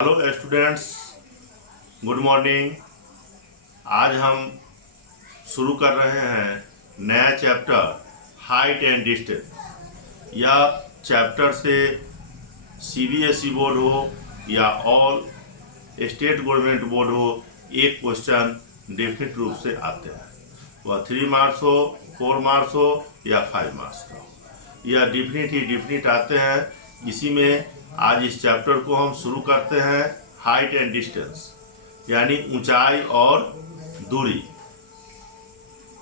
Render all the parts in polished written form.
Hello students, good morning. आज हम शुरू कर रहे हैं नया चैप्टर हाइट एंड डिस्टेंस। यह चैप्टर से सीबीएसई बोर्ड हो या ऑल स्टेट गवर्नमेंट बोर्ड हो, एक क्वेश्चन डेफिनेट रूप से आते हैं। वह 3 मार्क्स हो, 4 मार्क्स हो या 5 मार्क्स का हो, यह डिफिनिट आते हैं। इसी में आज इस चैप्टर को हम शुरू करते हैं हाइट एंड डिस्टेंस, यानी ऊंचाई और दूरी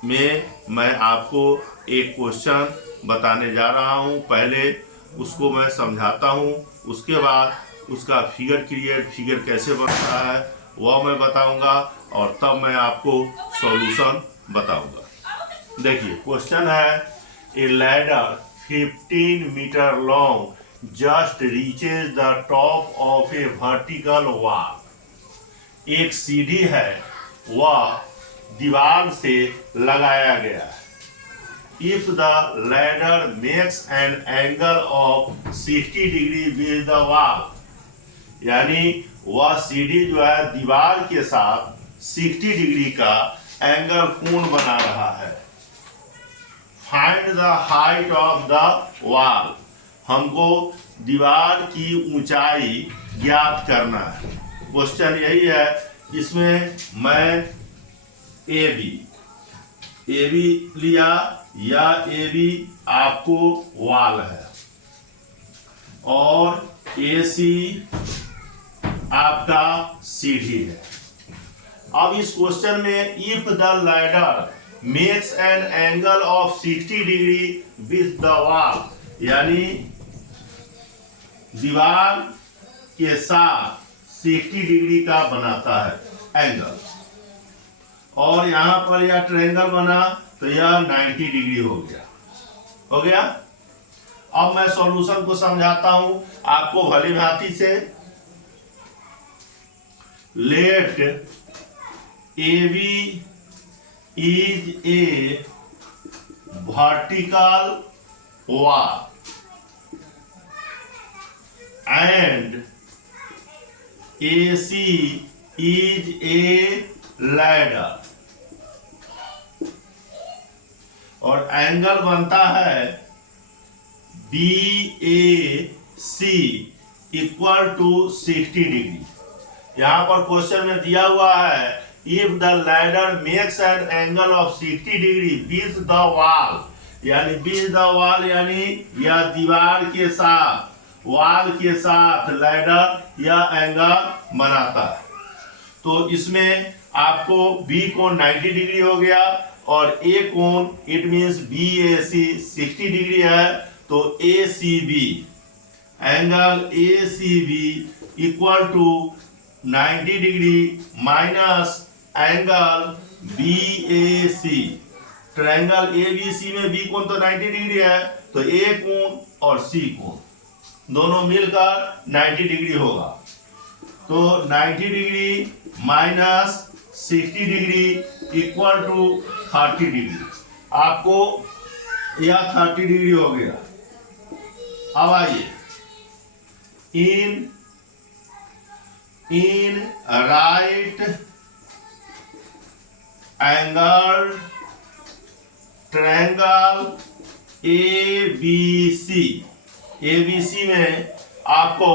में मैं आपको एक क्वेश्चन बताने जा रहा हूं। पहले उसको मैं समझाता हूं, उसके बाद उसका फिगर कैसे बनता है वह मैं बताऊंगा और तब मैं आपको सॉल्यूशन बताऊंगा। देखिए, क्वेश्चन है a ladder 15 metre long just reaches the top of a vertical wall। एक सीढ़ी है, वह दीवार से लगाया गया है। If the ladder makes an angle of 60 degree with the wall, यानी वह सीढ़ी जो है दीवार के साथ 60 डिग्री का एंगल कोण बना रहा है। Find the height of the wall, हमको दीवार की ऊंचाई ज्ञात करना है। क्वेश्चन यही है। इसमें मैं ए बी लिया, या ए बी आपको वॉल है और ए सी आपका सीढ़ी है। अब इस क्वेश्चन में if the ladder makes an angle of 60 degree with the wall, यानी दीवार के साथ 60 डिग्री का बनाता है एंगल, और यहां पर यह ट्रायंगल बना तो यह 90 डिग्री हो गया। अब मैं सॉल्यूशन को समझाता हूं आपको भली भांति से। Let A B is a vertical wall and AC is a ladder, और एंगल बनता है BAC इक्वल टू 60 डिग्री। यहां पर क्वेश्चन में दिया हुआ है if the ladder makes an angle of 60 degree with the wall, यानी विथ द वॉल यानी यह दीवार के साथ, वॉल के साथ लैडर या एंगल बनाता है। तो इसमें आपको बी कोण 90 डिग्री हो गया और ए कोण इट मींस BAC 60 डिग्री है, तो ACB angle ACB equal to 90 degree minus angle BAC। Triangle ABC में बी कोण तो 90 डिग्री है, तो ए कोण और सी कोण दोनों मिलकर 90 डिग्री होगा। तो 90 degree minus 60 degree equal to 30 degree. आपको यह 30 डिग्री हो गया। अब आइए, in right angle triangle ABC में आपको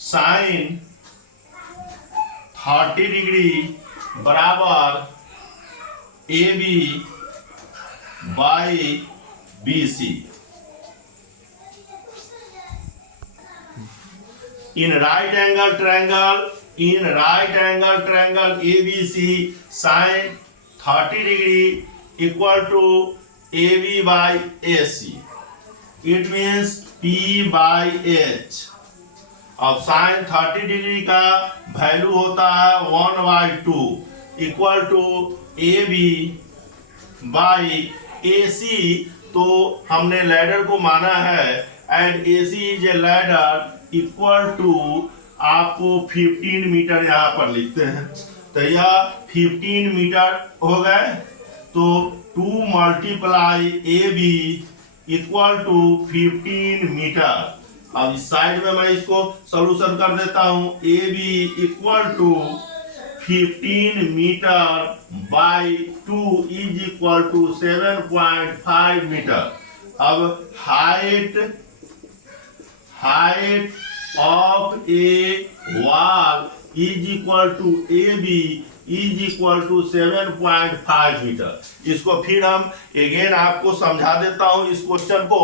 साइन 30 डिग्री बराबर AB by BC। In right angle triangle ABC sine 30 degree equal to AB by AC, it means P by H। अब साइन 30 डिग्री का वैल्यू होता है 1/2 equal to AB by AC। तो हमने ladder को माना है and AC is a ladder equal to, आपको 15 मीटर यहाँ पर लिखते हैं, तो यह 15 मीटर हो गए। तो 2 multiply AB equal to 15 metre. अब इस साइड में मैं इसको सॉल्यूशन कर देता हूं। A B equal to 15 metre by 2 is equal to 7.5 metre. अब height of a wall is equal to A B is equal to 7.5 metre. इसको फिर हम अगेन आपको समझा देता हूं इस क्वेश्चन को।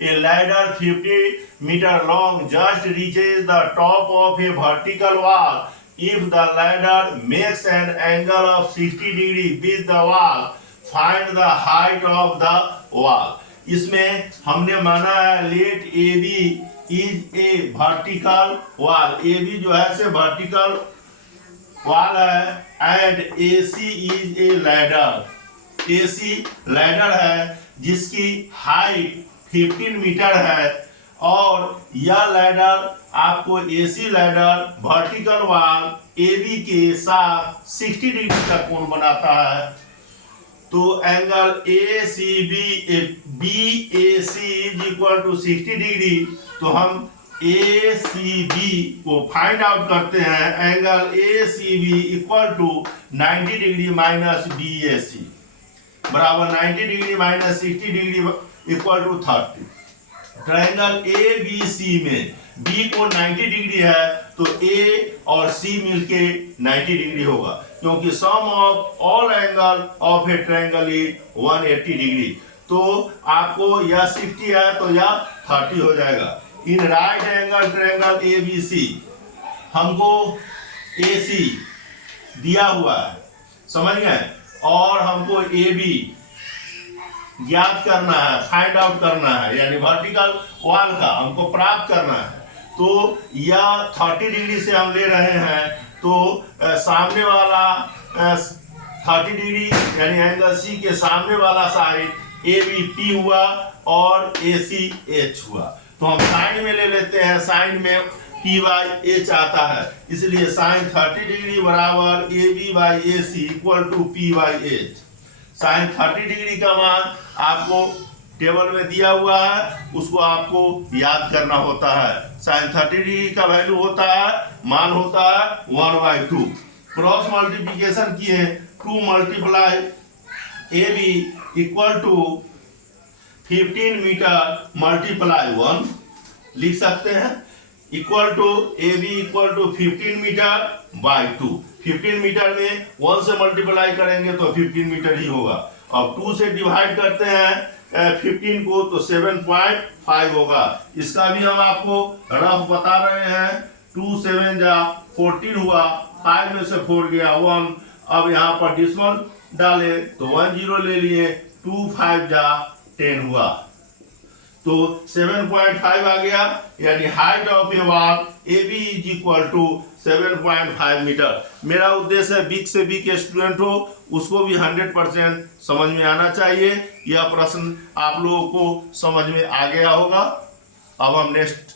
A ladder 50 meter long just reaches the top of a vertical wall. If the ladder makes an angle of 60 degree with the wall, find the height of the wall. इसमें हमने माना है let A B is a vertical wall. A B जो है से vertical wall है and A C is a ladder. A C ladder है जिसकी हाइट 15 मीटर है और यह लैडर आपको AC ladder vertical wall AB के साथ 60 डिग्री का कोण बनाता है। तो angle ACB BAC is equal to 60 degree. तो हम ACB को फाइंड आउट करते हैं। Angle ACB equal to 90 degree minus BAC बराबर 90 degree minus 60 degree equal to 30। Triangle A B C में बी को 90 डिग्री है तो ए और सी मिलके 90 डिग्री होगा, क्योंकि sum of all angle of a triangle is 180 degree. तो आपको यह 60 है तो यह 30 हो जाएगा। In right angle triangle A B C हमको ए सी दिया हुआ है, समझ गए, और हमको ए बी ज्ञात करना है, फाइंड आउट करना है, यानी वर्टिकल वॉल का हमको प्राप्त करना है। तो यह 30 डिग्री से हम ले रहे हैं तो सामने वाला 30 डिग्री यानी एंगल सी के सामने वाला साइड ए बी पी हुआ और ए सी एच हुआ। तो हम साइन में ले लेते हैं, साइन में पी बाई एच आता है, इसलिए साइन 30 डिग्री बराबर A B by A C equal to P by H. Sine 30 degree का मान आपको टेबल में दिया हुआ है, उसको आपको याद करना होता है। साइन 30 डिग्री का वैल्यू होता है, मान होता है 1/2। क्रॉस मल्टीप्लिकेशन किए 2 multiply A B equal to 15 metre multiply 1 लिख सकते हैं, equal to A B equal to 15 metre by 2। 15 metre में 1 से मल्टीप्लाई करेंगे तो 15 मीटर ही होगा। अब 2 से डिवाइड करते हैं 15 को तो 7.5 होगा। इसका भी हम आपको रफ बता रहे हैं। 2 7 जा 14 हुआ, 5 में से 4 गया 1। अब यहाँ पर डिस्मल डाले तो 1 0 ले लिए, 2 5 जा 10 हुआ, तो 7.5 आ गया, यानी height of a wall A B is equal to 7.5 metre. मेरा उद्देश्य है वीक से वीक स्टूडेंट हो उसको भी 100% समझ में आना चाहिए। यह प्रश्न आप लोगों को समझ में आ गया होगा। अब हम नेक्स्ट